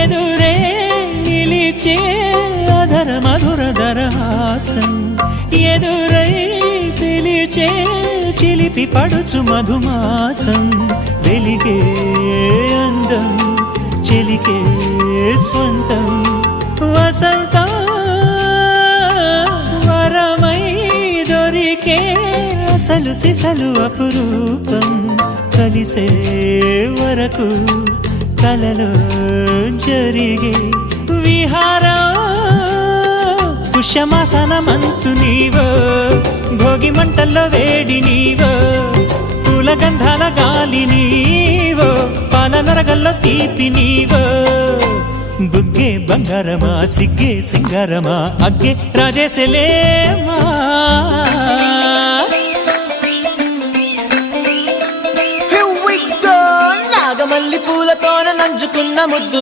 ఎదురే నిలిచే అధర మధుర దరహాసం ఎదురై పిలిచే చిలిపి పడుచు మధుమాసం వెలిగే అందం చెలికే స్వంతం వసంతం వరమై దొరికే అసలు సిసలు అపురూపం కలిసే వరకు కలలో జరిగే విహారం పుష్యమాసన మనసు నీవో భోగి మంటల్లో వేడి నీవో పూల గంధాల గాలి నీవో పాల నరగల్లో తీపి నీవో బుగ్గే బంగారమా సిగ్గే సింగారమా అగ్గే రాజేసలేమా నాగమల్లి పూలతోన నంచుకున్న ముద్దు